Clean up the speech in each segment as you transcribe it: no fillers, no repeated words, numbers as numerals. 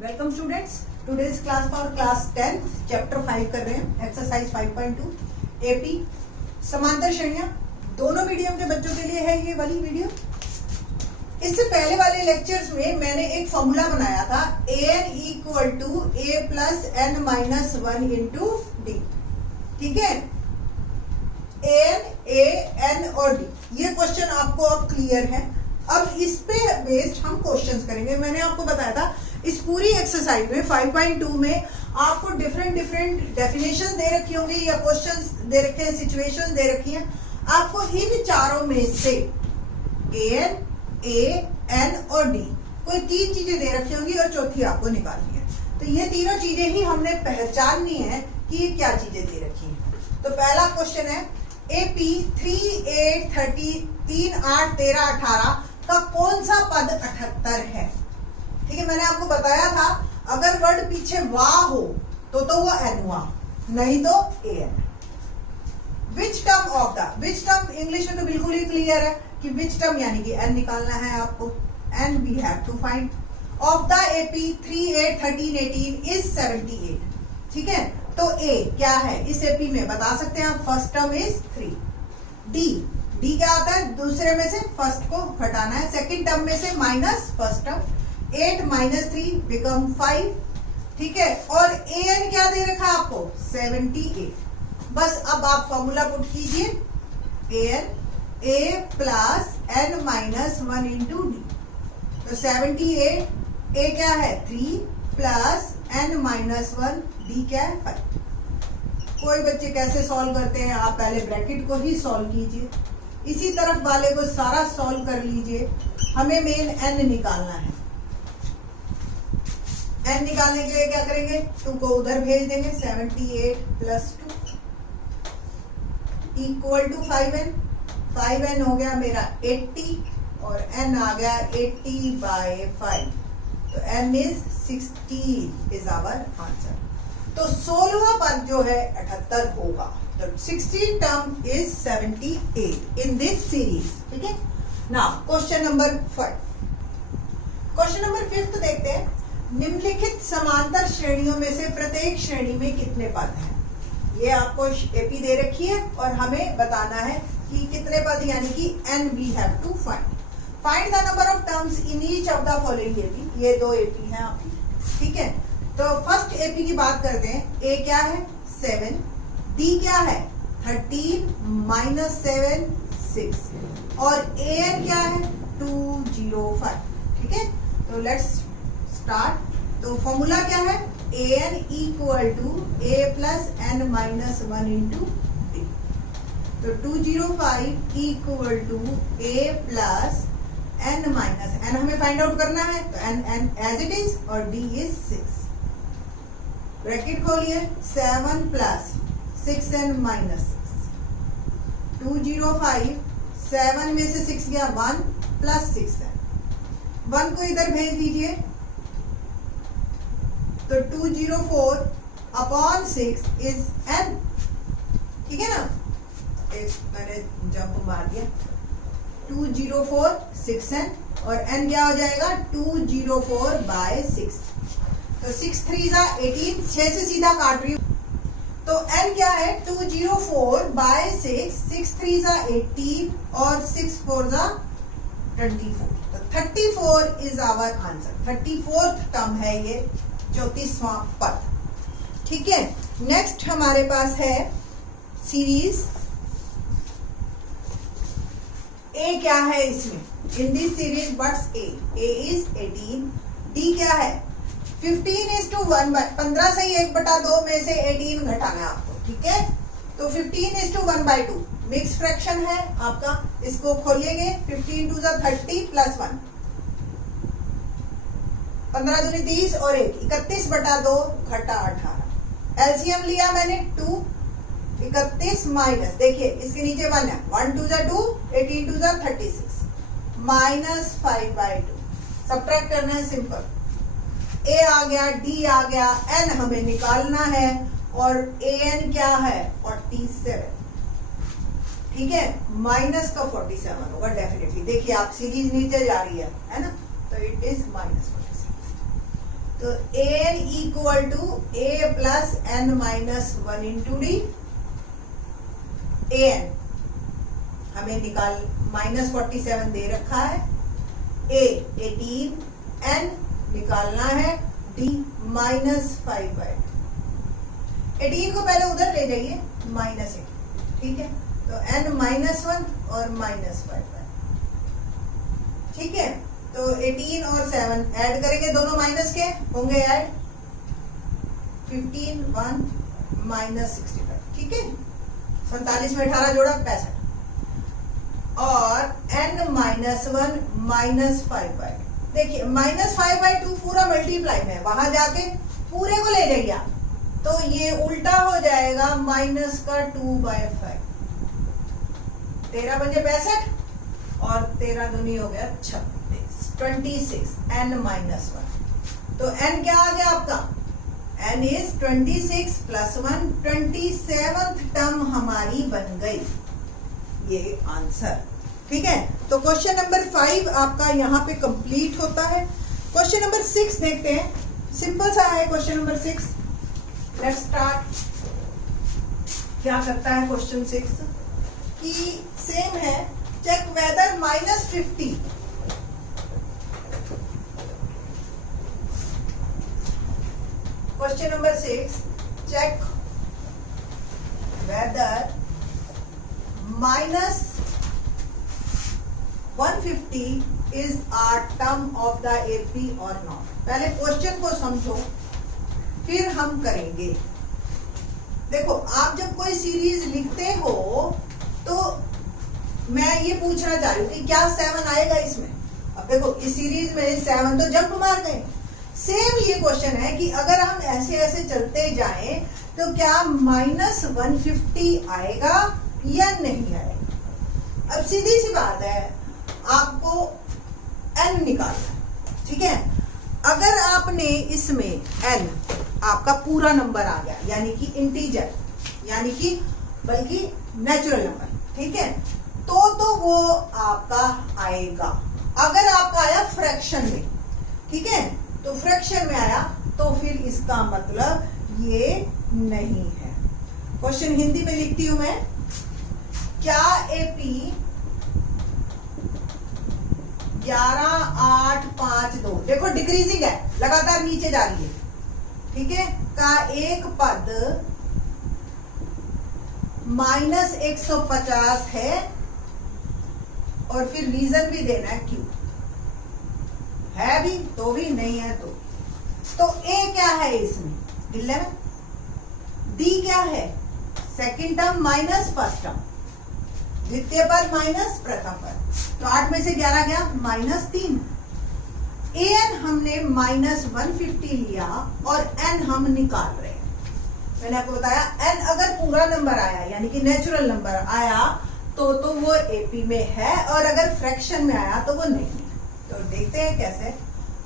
Welcome students, today's class for class 10 chapter 5 कर रहे हैं, एक्सरसाइज 5.2 एपी समांतर श्रेणियां। दोनों मीडियम के बच्चों के लिए है ये वाली वीडियो। इससे पहले वाले लेक्चर्स में मैंने एक फॉर्मूला बनाया था an equal to a plus n minus 1 into d. ठीक है, an, a, n और d। ये क्वेश्चन आपको अब क्लियर है। अब इस पे बेस्ड हम क्वेश्चंस करेंगे। मैंने आपको बताया था इस पूरी एक्सरसाइज में 5.2 में आपको डिफरेंट डेफिनेशन दे रखी होंगी या क्वेश्चंस दे रखे हैं, सिचुएशन दे रखी हैं। आपको इन चारों में से an, a, n और d कोई तीन चीजें दे रखी होंगी और चौथी आपको निकालनी है। तो ये तीनों चीजें ही हमने पहचाननी है कि ये क्या चीजें दे रखी हैं। तो पहला क्वेश्चन है AP 3, 8, 30, 3, 8, 13, 18 का कौन सा पद 78 है। ठीक है, मैंने आपको बताया था अगर वर्ड पीछे वाह हो तो वो एन हुआ, नहीं तो an। Which term of the, which term English में तो बिल्कुल ही क्लियर है कि विच टर्म यानी कि n निकालना है आपको, and we have to find of the AP 3, 8, 13, 18 is 78। ठीक है, तो a क्या है इस AP में बता सकते हैं आप। First term is 3। d क्या होता है, दूसरे में से फर्स्ट को घटाना है, सेकंड टर्म में से minus first term. 8 minus 3 become 5। ठीक है, और an क्या दे रखा आपको 78। बस अब आप फॉर्मूला पुट कीजिए an a plus n minus 1 into D. तो 78 a क्या है 3 प्लस n माइनस 1 d क्या है 5। कोई बच्चे कैसे सॉल्व करते हैं, आप पहले ब्रैकेट को ही सॉल्व कीजिए, इसी तरफ वाले को सारा सॉल्व कर लीजिए। हमें मेन n निकालना है। n निकालने के लिए क्या करेंगे, 2 को उधर भेज देंगे। 78 plus 2 equal to 5n। 5n हो गया मेरा 80 और n आ गया 80 बाय 5। तो n is 60 is our answer. तो 16वां पद जो है 78 होगा। The 16th term is 78 in this series। ठीक है, now question number 5। Question number 5 देखते हैं। निम्नलिखित समांतर श्रेणियों में से प्रत्येक श्रेणी में कितने पद हैं। ये आपको एपी दे रखी है और हमें बताना है कि कितने पद, यानी कि n we have to find। Find the number of terms in each of the following AP। ये दो एपी हैं आपकी। ठीक है, तो फर्स्ट एपी की बात करते हैं। a क्या है 7, d क्या है 13 माइनस 7 6 और an क्या है 205। ठीक है, तो लेट्स स्टार्ट। तो फॉर्मूला क्या है an equal to a plus n minus 1 into d। तो 205 equal to a plus n minus n हमें फाइंड आउट करना है, तो n एज इट इज और d इज 6। ब्रैकेट खोलिए 7 प्लस 6n माइनस 6। 205 7 में से 6 गया 1 प्लस 6n। 1 को इधर भेज दीजिए, तो 204 अपॉन 6 इज n। ठीक है ना, मैंने जंप मार दिया। 204 6n और n क्या हो जाएगा 204 बाय 6। तो 6 3 18, 6 से सीधा काट रही हूँ। तो n क्या है 204 बाय 6, 6 3 18 और 6 4 24। तो 34 is our answer. 34th term है ये, 34वां पद। ठीक है, नेक्स्ट हमारे पास है सीरीज a क्या है इसमें, in this series what's a is 18, d क्या है 15:1 15 से 1/2 में से 18 घटाना है आपको। ठीक है, तो 15:1/2 मिक्स फ्रैक्शन है आपका, इसको खोलिएगे। 15 2 30 प्लस 1 15 दूनी 30 और 1 31/2 घटा 18। एलसीएम लिया मैंने 2, 31 माइनस, देखिए इसके नीचे 1 है, 1 2 2 18 2 36 माइनस 5/2। सब्ट्रैक्ट करना है, सिंपल। a आ गया, d आ गया, n हमें निकालना है और an क्या है 47। ठीक है, माइनस का 47 होगा डेफिनेटली। देखिए आप सीरीज नीचे जा रही है ना, तो इट इज -47। तो an equal to a plus n minus 1 into d. an हमें निकाल -47 दे रखा है, a 18, n निकालना है, d -5/2। 18 को पहले उधर ले जाइए, -8, ठीक है। तो n -1 और -5/2, ठीक है। तो 18 और 7 ऐड करेंगे, दोनों माइनस के होंगे ऐड, 15 1 -65, ठीक है। 47 में 18 जोड़ा 65, और n -1 -5/2। देखिए -5/2 पूरा मल्टीप्लाई में, वहां जाके पूरे को ले जाइए तो ये उल्टा हो जाएगा, माइनस का 2/5। 13 बजे 65 और 13 दूनी हो गया 26, 26 n -1। तो n क्या आ गया आपका, n इज 26 + 1, 27th टर्म हमारी बन गई, ये आंसर, ठीक है। तो क्वेश्चन नंबर 5 आपका यहाँ पे कंप्लीट होता है। क्वेश्चन नंबर 6 देखते हैं, सिंपल सा है क्वेश्चन नंबर 6। Let's start. क्या करता है क्वेश्चन 6 कि सेम है, check whether -50 question number 6, check whether -150 is a term of the AP और नॉट। पहले क्वेश्चन को समझो, फिर हम करेंगे। देखो, आप जब कोई सीरीज लिखते हो तो मैं ये पूछना चाह रही हूँ कि क्या 7 आएगा इसमें। अब देखो, इस सीरीज में 7 तो जंप मार गए। सेम ये क्वेश्चन है कि अगर हम ऐसे ऐसे चलते जाएं तो क्या -150 आएगा या नहीं आएगा। अब सीधी सी बात है, आपको n निकालना है, ठीक है। अगर आपने इसमें n आपका पूरा नंबर आ गया, यानी कि इंटीजर, यानी कि बल्कि नेचुरल नंबर, ठीक है, तो वो आपका आएगा। अगर आपका आया फ्रैक्शन में, ठीक है, तो फ्रैक्शन में आया तो फिर इसका मतलब ये नहीं है। क्वेश्चन हिंदी में लिखती हूं मैं, क्या एपी 11,852, देखो डिक्रीजिंग है, लगातार नीचे जा रही है, ठीक है, का एक पद -150 है, और फिर रीजन भी देना है क्यों है, भी तो भी नहीं है तो ए क्या है इसमें 11, डी क्या है second term minus first term, द्वितीय पद माइनस प्रथम पद, तो 8 में से 11 गया -3। एन हमने -150 लिया और एन हम निकाल रहे हैं। मैंने आपको बताया एन अगर पूरा नंबर आया यानी कि नेचुरल नंबर आया तो वो एपी में है, और अगर फ्रैक्शन में आया तो वो नहीं है। तो देखते हैं कैसे।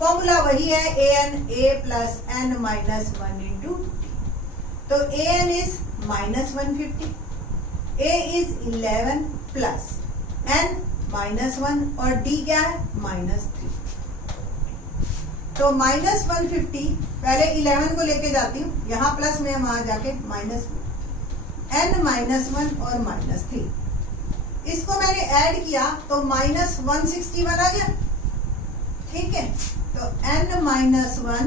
फॉर्मूला वही है, A N A plus N minus 1 into T. तो A N is -150, A is 11 plus N -1 और डी क्या है -3। तो -150 पहले 11 को लेके जाती हूँ, यहाँ प्लस में वहां जाके माइनस, n -1 और -3, इसको मैंने ऐड किया तो -161 आ गया, ठीक है। तो n -1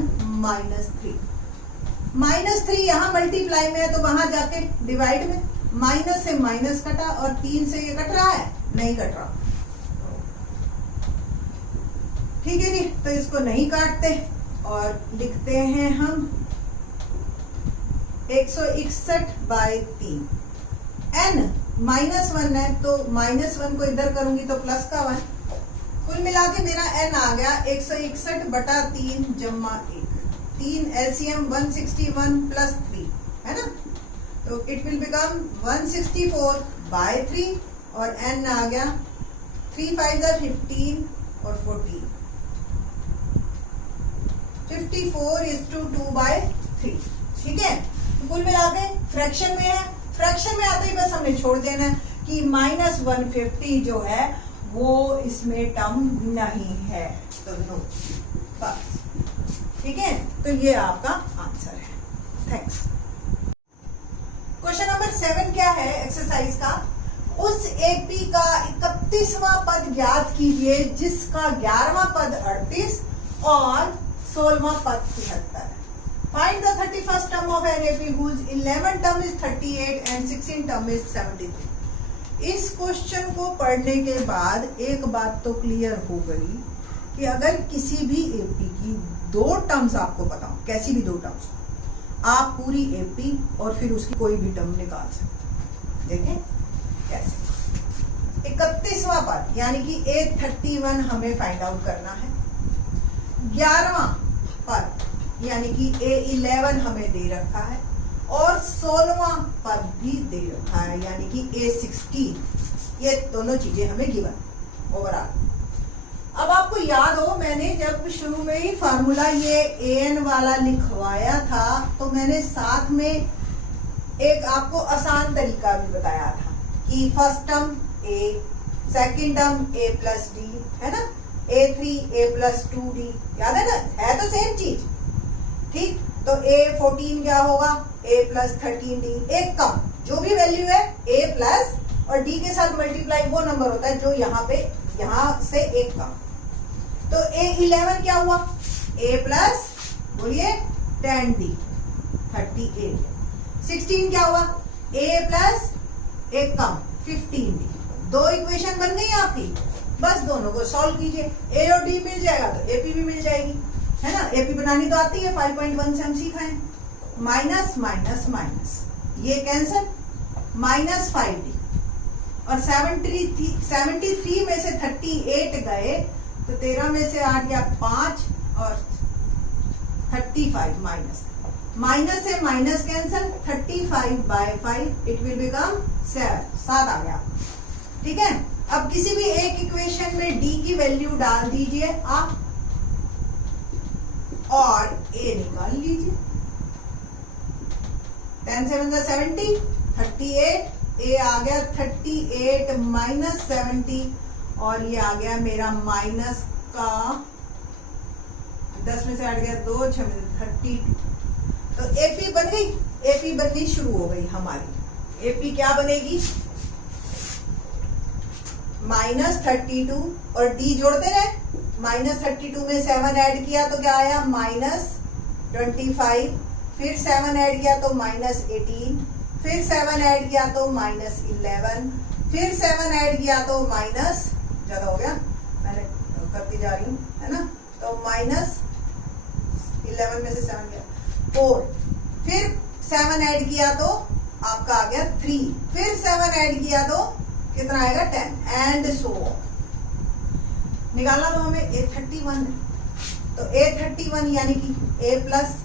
-3 यहाँ मल्टीप्लाई में है तो वहां जाके डिवाइड में, माइनस से माइनस कटा और 3 से ये कट रहा है, नहीं कट रहा, ठीक है जी। तो इसको नहीं काटते और लिखते हैं हम 161/3। n -1 है तो -1 को इधर करूंगी तो प्लस का 1, कुल मिला के मेरा n आ गया 161/3 जमा 1, 3 LCM 161 प्लस 3 है ना, तो इट विल बिकम 164/3 और n आ गया 3 5 15 और 14, 54:2/3, ठीक है। तो कुल मिला के फ्रैक्शन में है, फ्रैक्शन में आते ही बस हमने छोड़ देना है कि -150 जो है वो इसमें टर्म नहीं है, तो नो बस, ठीक है। तो ये आपका आंसर है। थैंक्स। क्वेश्चन नंबर 7 क्या है एक्सरसाइज का, उस एपी का 31वां पद ज्ञात कीजिए जिसका 11वां पद 38 और 16वां पद 73 है। Find the 31st term of an AP whose 11 term is 38 and 16 term is 73। इस क्वेश्चन को पढ़ने के बाद एक बात तो क्लियर हो गई कि अगर किसी भी एपी की 2 टर्म्स आपको पता हो, कैसी भी 2 टर्म्स, आप पूरी एपी और फिर उसकी कोई भी टर्म निकाल सकते। देखें कैसे। 31वां पद यानी कि A31 हमें फाइंड आउट करना है। 11वां पद यानी कि A11 हमें दे रखा है और 16वां पद भी दे रखा है यानी कि A16। ये दोनों चीजें हमें गिवन ओवरऑल। अब आपको याद हो मैंने जब शुरू में ही फार्मूला ये AN वाला लिखवाया था तो मैंने साथ में एक आपको आसान तरीका भी बताया था कि first term A, second term A plus D है ना, A3 A प्लस 2D, याद है ना, है तो सेम चीज। ठीक, तो A14 क्या होगा, A प्लस 13D, एक कम जो भी वैल्यू है A प्लस और D के साथ मल्टीप्लाई वो नंबर होता है जो यहाँ से एक कम। तो A11 क्या हुआ, A प्लस बोलिए 10D 38। 16 क्या हुआ, A प्लस एक कम 15D। 2 इक्वेशन बन गई आपकी, बस दोनों को सॉल्व कीजिए। A और D मिल जाएगा तो AP भी मिल जाएगी, है ना। एपी बनानी तो आती है, 5.1 से हम सीखा है। माइनस माइनस माइनस ये कैंसल, माइनस 5D और 73 में से 38 गए तो 13 में से 8 गया 5 और 35 माइनस से minus cancel, 35/5 it will become 7 आ गया। ठीक है, अब किसी भी एक इक्वेशन में D की वैल्यू डाल दीजिए आप और A निकाल लीजिए। 10 7 70, 38, A आ गया 38 माइनस 70 और ये आ गया मेरा माइनस का 10 में से 8 गया 2 6 में 32। तो AP बन गई, AP बननी शुरू हो गई हमारी। AP क्या बनेगी, माइनस 32 और D जोड़ते रहे, माइनस 32 में 7 ऐड किया तो क्या आया, माइनस 25, फिर 7 ऐड किया तो माइनस 18, फिर 7 ऐड किया तो माइनस 11, फिर 7 ऐड किया तो माइनस, ज्यादा हो गया मैंने करती जा रही हूँ, है ना, तो माइनस 11 में से 7 गया 4, फिर 7 ऐड किया तो आपका आ गया 3, फिर 7 ऐड किया तो कितना आएगा 10 एंड सो ऑन। निकालना तो हमें A31 है, तो A31 यानी कि A प्लस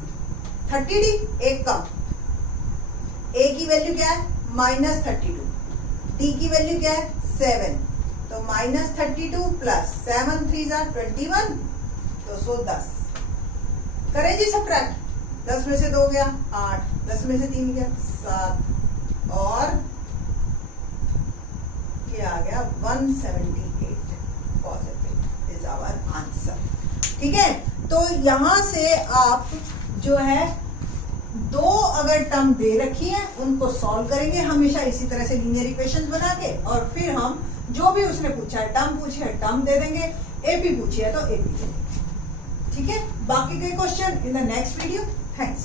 30D एक कम, A की वैल्यू क्या है माइनस 32, D की वैल्यू क्या है 7, तो माइनस 32 प्लस 7 3 21 तो 10 करें जी सब्ट्रैक्ट। 10 में से 2 गया 8, 10 में से 3 गया 7 और ये आ गया 178 पॉजिटिव इज आवर आंसर। ठीक है, तो यहां से आप जो है 2 अगर टर्म दे रखी है उनको सॉल्व करेंगे हमेशा इसी तरह से लीनियर इक्वेशंस बना के, और फिर हम जो भी उसने पूछा है टर्म पूछे है टर्म दे देंगे, एपी पूछी है तो एपी दे देंगे। ठीक है, बाकी के question in the next video. Thanks.